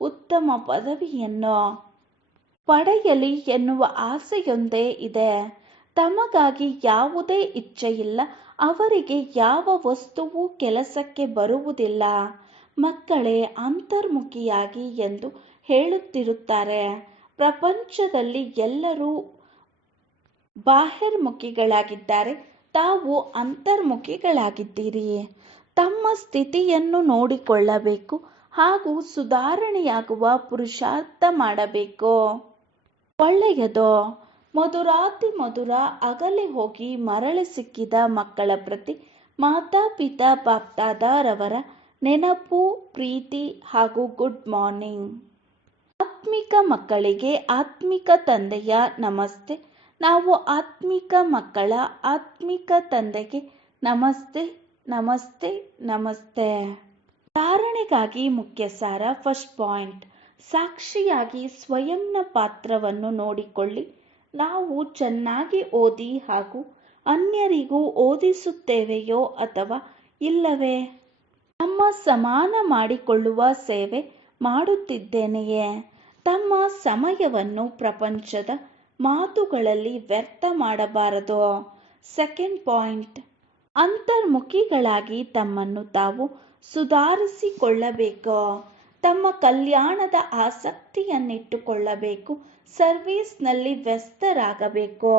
ಉತ್ತಮ ಪದವಿಯನ್ನು ಪಡೆಯಲಿ ಎನ್ನುವ ಆಸೆಯೊಂದೇ ಇದೆ. ತಮಗಾಗಿ ಯಾವುದೇ ಇಚ್ಛೆಯಿಲ್ಲ. ಅವರಿಗೆ ಯಾವ ವಸ್ತುವೂ ಕೆಲಸಕ್ಕೆ ಬರುವುದಿಲ್ಲ. ಮಕ್ಕಳೇ ಅಂತರ್ಮುಖಿಯಾಗಿ ಎಂದು ಹೇಳುತ್ತಿರುತ್ತಾರೆ. ಪ್ರಪಂಚದಲ್ಲಿ ಎಲ್ಲರೂ ಬಾಹಿರ್ಮುಖಿಗಳಾಗಿದ್ದಾರೆ. ತಾವು ಅಂತರ್ಮುಖಿಗಳಾಗಿದ್ದೀರಿ. ತಮ್ಮ ಸ್ಥಿತಿಯನ್ನು ನೋಡಿಕೊಳ್ಳಬೇಕು ಹಾಗೂ ಸುಧಾರಣೆಯಾಗುವ ಪುರುಷಾರ್ಥ ಮಾಡಬೇಕು. ಒಳ್ಳೆಯದು. ಮಧುರಾತಿ ಮಧುರ ಅಗಲಿ ಹೋಗಿ ಮರಳಿ ಸಿಕ್ಕಿದ ಮಕ್ಕಳ ಪ್ರತಿ ಮಾತಾಪಿತಾ ಬಾಪ್ದಾದಾರವರ ನೆನಪು, ಪ್ರೀತಿ ಹಾಗೂ ಗುಡ್ ಮಾರ್ನಿಂಗ್. ಆತ್ಮಿಕ ಮಕ್ಕಳಿಗೆ ಆತ್ಮಿಕ ತಂದೆಯ ನಮಸ್ತೆ. ನಾವು ಆತ್ಮಿಕ ಮಕ್ಕಳ ಆತ್ಮಿಕ ತಂದೆಗೆ ನಮಸ್ತೆ ನಮಸ್ತೆ ನಮಸ್ತೆ. ಧಾರಣೆಗಾಗಿ ಮುಖ್ಯ ಸಾರ. ಫಸ್ಟ್ ಪಾಯಿಂಟ್, ಸಾಕ್ಷಿಯಾಗಿ ಸ್ವಯಂನ ಪಾತ್ರವನ್ನು ನೋಡಿಕೊಳ್ಳಿ. ನಾವು ಚೆನ್ನಾಗಿ ಓದಿ ಹಾಗೂ ಅನ್ಯರಿಗೂ ಓದಿಸುತ್ತೇವೆಯೋ ಅಥವಾ ಇಲ್ಲವೇ? ತಮ್ಮ ಸಮಾನ ಮಾಡಿಕೊಳ್ಳುವ ಸೇವೆ ಮಾಡುತ್ತಿದ್ದೇನೆಯೇ? ತಮ್ಮ ಸಮಯವನ್ನು ಪ್ರಪಂಚದ ಮಾತುಗಳಲ್ಲಿ ವ್ಯರ್ಥ ಮಾಡಬಾರದು. ಸೆಕೆಂಡ್ ಪಾಯಿಂಟ್, ಅಂತರ್ಮುಖಿಗಳಾಗಿ ತಮ್ಮನ್ನು ತಾವು ಸುಧಾರಿಸಿಕೊಳ್ಳಬೇಕು. ತಮ್ಮ ಕಲ್ಯಾಣದ ಆಸಕ್ತಿಯನ್ನಿಟ್ಟುಕೊಳ್ಳಬೇಕು. ಸರ್ವೀಸ್ನಲ್ಲಿ ವ್ಯಸ್ತರಾಗಬೇಕು.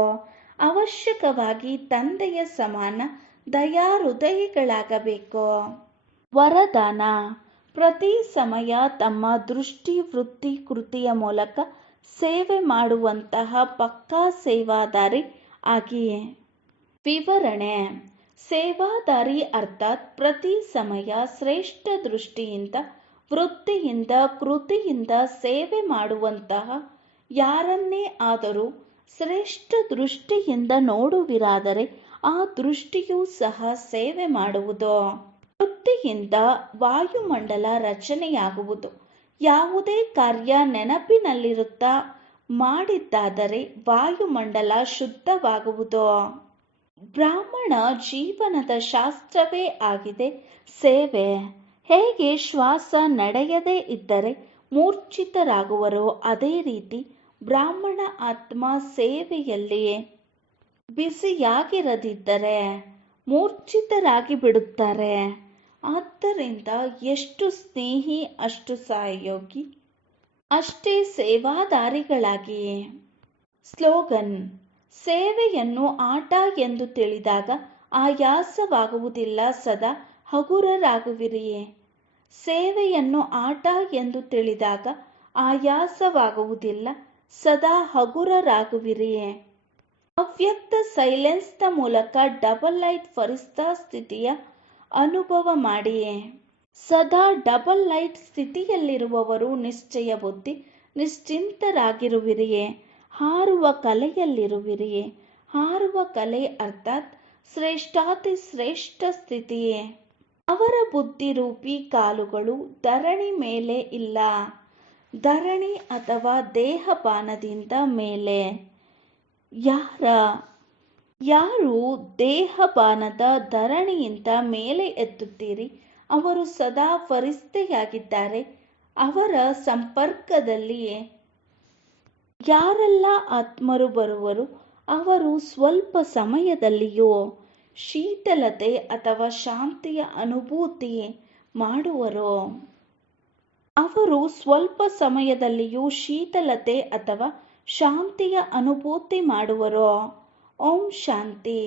ಅವಶ್ಯಕವಾಗಿ ತಂದೆಯ ಸಮಾನ ದಯಾಹೃದಯಿಗಳಾಗಬೇಕು. ವರದಾನ: ಪ್ರತಿ ಸಮಯ ತಮ್ಮ ದೃಷ್ಟಿ ವೃತ್ತಿ ಕೃತಿಯ ಮೂಲಕ ಸೇವೆ ಮಾಡುವಂತಹ ಪಕ್ಕಾ ಸೇವಾದಾರಿ ಆಗಿ. ವಿವರಣೆ: ಸೇವಾದಾರಿ ಅರ್ಥಾತ್ ಪ್ರತಿ ಸಮಯ ಶ್ರೇಷ್ಠ ದೃಷ್ಟಿಯಿಂದ ವೃತ್ತಿಯಿಂದ ಕೃತಿಯಿಂದ ಸೇವೆ ಮಾಡುವಂತಹ ಯಾರನ್ನೇ ಆದರೂ ಶ್ರೇಷ್ಠ ದೃಷ್ಟಿಯಿಂದ ನೋಡುವಿರಾದರೆ ಆ ದೃಷ್ಟಿಯೂ ಸಹ ಸೇವೆ ಮಾಡುವುದು. ವೃತ್ತಿಯಿಂದ ವಾಯುಮಂಡಲ ರಚನೆಯಾಗುವುದು. ಯಾವುದೇ ಕಾರ್ಯ ನೆನಪಿನಲ್ಲಿರುತ್ತಾ ಮಾಡಿದ್ದಾದರೆ ವಾಯುಮಂಡಲ ಶುದ್ಧವಾಗುವುದು. ಬ್ರಾಹ್ಮಣ ಜೀವನದ ಶಾಸ್ತ್ರವೇ ಆಗಿದೆ ಸೇವೆ. ಹೇಗೆ ಶ್ವಾಸ ನಡೆಯದೇ ಇದ್ದರೆ ಮೂರ್ಛಿತರಾಗುವರೋ ಅದೇ ರೀತಿ ಬ್ರಾಹ್ಮಣ ಆತ್ಮ ಸೇವೆಯಲ್ಲಿ ಬ್ಯುಸಿಯಾಗಿರದಿದ್ದರೆ ಮೂರ್ಛಿತರಾಗಿ ಬಿಡುತ್ತಾರೆ. ಆದ್ದರಿಂದ ಎಷ್ಟು ಸ್ನೇಹಿ ಅಷ್ಟು ಸಹಯೋಗಿ, ಅಷ್ಟೇ ಸೇವಾದಾರಿಗಳಾಗಿ. ಸ್ಲೋಗನ್: ಸೇವೆಯನ್ನು ಆಟ ಎಂದು ತಿಳಿದಾಗ ಆಯಾಸವಾಗುವುದಿಲ್ಲ, ಸದಾ ಹಗುರರಾಗುವಿರಿ. ಸೇವೆಯನ್ನು ಆಟ ಎಂದು ತಿಳಿದಾಗ ಆಯಾಸವಾಗುವುದಿಲ್ಲ, ಸದಾ ಹಗುರರಾಗುವಿರಿ. ಅವ್ಯಕ್ತ ಸೈಲೆನ್ಸ್ನ ಮೂಲಕ ಡಬಲ್ ಲೈಟ್ ಫರಿಸ್ತಾ ಸ್ಥಿತಿಯ ಅನುಭವ ಮಾಡಿ. ಸದಾ ಡಬಲ್ ಲೈಟ್ ಸ್ಥಿತಿಯಲ್ಲಿರುವವರು ನಿಶ್ಚಯ ಬುದ್ಧಿ, ನಿಶ್ಚಿಂತರಾಗಿರುವಿರಿ. ಹಾರುವ ಕಲೆಯಲ್ಲಿರುವಿರಿ. ಹಾರುವ ಕಲೆ ಅರ್ಥಾತ್ ಶ್ರೇಷ್ಠಾತಿ ಶ್ರೇಷ್ಠ ಸ್ಥಿತಿ. ಅವರ ಬುದ್ಧಿರೂಪಿ ಕಾಲುಗಳು ಧರಣಿ ಮೇಲೆ ಇಲ್ಲ, ಧರಣಿ ಅಥವಾ ದೇಹಪಾನದಿಂದ ಮೇಲೆ. ಯಾರು ದೇಹಪಾನದ ಧರಣಿಯಿಂದ ಮೇಲೆ ಎತ್ತುತ್ತೀರಿ ಅವರು ಸದಾ ಫರಿಸ್ತೆಯಾಗಿದ್ದಾರೆ. ಅವರ ಸಂಪರ್ಕದಲ್ಲಿ ಯಾರೆಲ್ಲ ಆತ್ಮರು ಬರುವರು ಅವರು ಸ್ವಲ್ಪ ಸಮಯದಲ್ಲಿಯೂ ಶೀತಲತೆ ಅಥವಾ ಶಾಂತಿಯ ಅನುಭೂತಿ ಮಾಡುವರು. ಅವರು ಸ್ವಲ್ಪ ಸಮಯದಲ್ಲಿಯೂ ಶೀತಲತೆ ಅಥವಾ ಶಾಂತಿಯ ಅನುಭೂತಿ ಮಾಡುವರು. ಓಂ ಶಾಂತಿ.